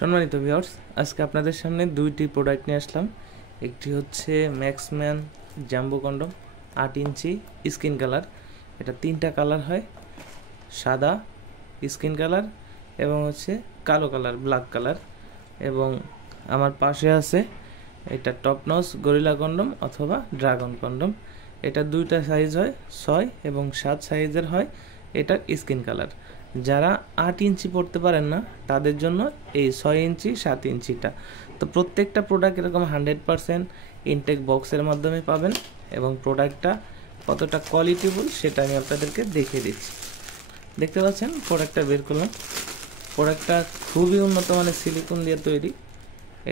সম্মানিত ভিউয়ার্স, আজকে আপনাদের সামনে দুইটি প্রোডাক্ট নিয়ে আসলাম। একটি হচ্ছে ম্যাক্সম্যান জাম্বো কন্ডম 8 ইঞ্চি স্কিন কালার। এটা তিনটা কালার হয়, সাদা, স্কিন কালার এবং হচ্ছে কালো কালার, ব্ল্যাক কালার। এবং আমার পাশে আছে এটা টপ নচ গরিলা কন্ডম অথবা ড্রাগন কন্ডম। এটা দুইটা সাইজ হয়, 6 এবং 7 সাইজের হয়। এটা স্কিন কালার। যারা 8 ইঞ্চি পড়তে পারেন না তাদের জন্য এই 6 ইঞ্চি 7 ইঞ্চিটা। তো প্রত্যেকটা প্রোডাক্ট এরকম 100% ইনটেক বক্সের মাধ্যমে পাবেন এবং প্রোডাক্টটা কতটা কোয়ালিটিফুল সেটা আমি আপনাদেরকে দেখিয়ে দিচ্ছি। দেখতে পাচ্ছেন প্রোডাক্টটা বের করলাম। প্রোডাক্টটা খুবই উন্নত মানের সিলিকন দিয়ে তৈরি।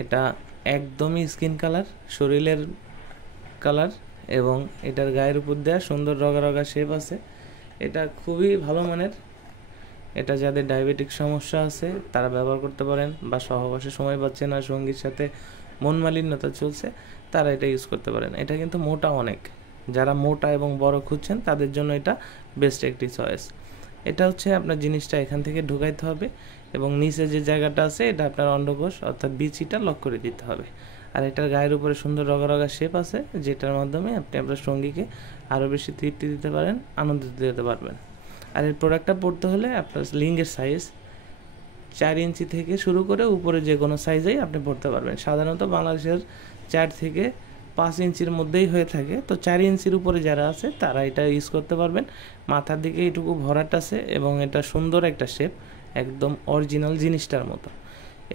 এটা একদমই স্কিন কালার, শরীরের কালার এবং এটার গায়ের উপর দেওয়া সুন্দর রগা রগা শেপ আছে। এটা খুবই ভালো মানের। এটা যাদের ডায়াবেটিক সমস্যা আছে তারা ব্যবহার করতে পারেন, বা সহবাসে সময় পাচ্ছে না, সঙ্গীর সাথে মন মালিন্যতা চলছে, তারা এটা ইউজ করতে পারেন। এটা কিন্তু মোটা অনেক, যারা মোটা এবং বড় খুঁজছেন তাদের জন্য এটা বেস্ট একটি চয়েস। এটা হচ্ছে আপনার জিনিসটা এখান থেকে ঢুকাইতে হবে এবং নিচে যে জায়গাটা আছে এটা আপনার অন্ডকোষ অর্থাৎ বিচিটা লক করে দিতে হবে। আর এটার গায়ের উপরে সুন্দর রগা রগা শেপ আছে, যেটার মাধ্যমে আপনি আপনার সঙ্গীকে আরও বেশি তৃপ্তি দিতে পারেন, আনন্দ দিতে পারবেন। আর এই প্রোডাক্টটা পড়তে হলে আপনার লিঙ্গের সাইজ 4 ইঞ্চি থেকে শুরু করে উপরে যে কোনো সাইজেই আপনি পড়তে পারবেন। সাধারণত বাংলাদেশের 4 থেকে 5 ইঞ্চির মধ্যেই হয়ে থাকে। তো 4 ইঞ্চির উপরে যারা আছে তারা এটা ইউজ করতে পারবেন। মাথার দিকে এইটুকু ভরাট আছে এবং এটা সুন্দর একটা শেপ, একদম অরিজিনাল জিনিসটার মতো।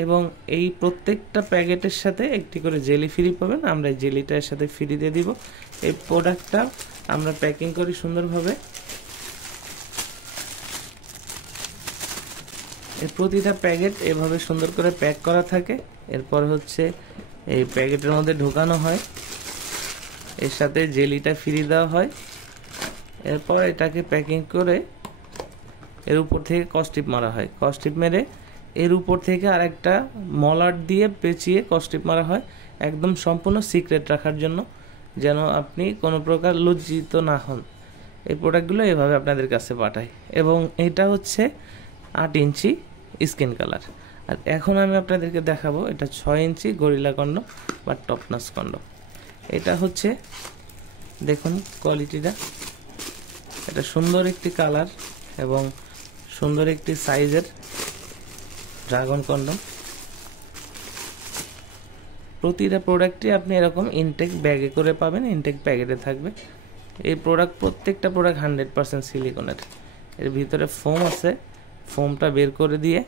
এবং এই প্রত্যেকটা প্যাকেটের সাথে একটি করে জেলি ফ্রি পাবেন। আমরা এই জেলিটা এর সাথে ফ্রি দিয়ে দিব। এই প্রোডাক্টটা আমরা প্যাকিং করি সুন্দরভাবে। এর প্রতিটা প্যাকেট এভাবে সুন্দর করে প্যাক করা থাকে। এরপর হচ্ছে এই প্যাকেটের মধ্যে ঢোকানো হয়, এর সাথে জেলিটা ফ্রি দেওয়া হয়। এরপর এটাকে প্যাকিং করে এর উপর থেকে কস্টিপ মারা হয়। কস্টিপ মেরে এর উপর থেকে আরেকটা মলার দিয়ে পেঁচিয়ে কস্টিপ মারা হয়, একদম সম্পূর্ণ সিক্রেট রাখার জন্য, যেন আপনি কোনো প্রকার লজ্জিত না হন। এই প্রোডাক্টগুলো এভাবে আপনাদের কাছে পাঠাই। এবং এটা হচ্ছে 8 ইঞ্চি স্কিন কালার। আর এখন আমি আপনাদেরকে দেখাবো এটা 6 ইঞ্চি গরিলা কন্ডম বা টপ নচ কন্ডম। এটা হচ্ছে দেখুন কোয়ালিটিটা, এটা সুন্দর একটি কালার এবং সুন্দর একটি সাইজের ড্রাগন কন্ডম। প্রতিটা প্রোডাক্টই আপনি এরকম ইনটেক ব্যাগে করে পাবেন, ইনটেক প্যাকেটে থাকবে। এই প্রত্যেকটা প্রোডাক্ট 100% সিলিকনের। এর ভিতরে ফোম আছে, ফোমটা বের করে দিয়ে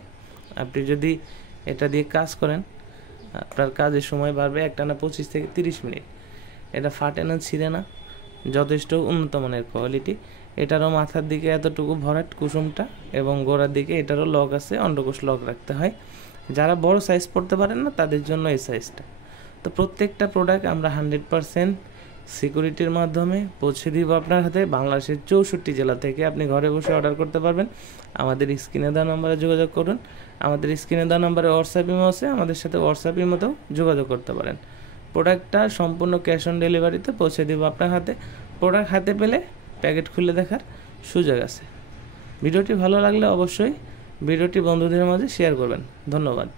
আপনি যদি এটা দিয়ে কাজ করেন আপনার কাজের সময় বাড়বে একটানা 25 থেকে 30 মিনিট। এটা ফাটে না, ছিঁড়ে না, যথেষ্ট উন্নত মানের কোয়ালিটি। এটারও মাথার দিকে এতটুকু ভরাট কুসুমটা এবং গোড়ার দিকে এটারও লক আছে, অন্ডকোষ লক রাখতে হয়। যারা বড় সাইজ পড়তে পারেন না তাদের জন্য এই সাইজটা। তো প্রত্যেকটা প্রোডাক্ট আমরা 100% সিকিউরিটির মাধ্যমে পৌঁছে দিব আপনার হাতে। বাংলাদেশের 64 জেলা থেকে আপনি ঘরে বসে অর্ডার করতে পারবেন। আমাদের স্ক্রিনে দেওয়া নম্বরে যোগাযোগ করুন। আমাদের স্ক্রিনে দেওয়া নম্বরে হোয়াটসঅ্যাপ ইমো আছে, আমাদের সাথে হোয়াটসঅ্যাপ ইমোতেও যোগাযোগ করতে পারেন। প্রোডাক্টটা সম্পূর্ণ ক্যাশ অন ডেলিভারিতে পৌঁছে দিব আপনার হাতে। প্রোডাক্ট হাতে পেলে প্যাকেট খুলে দেখার সুযোগ আছে। ভিডিওটি ভালো লাগলে অবশ্যই ভিডিওটি বন্ধুদের মাঝে শেয়ার করবেন। ধন্যবাদ।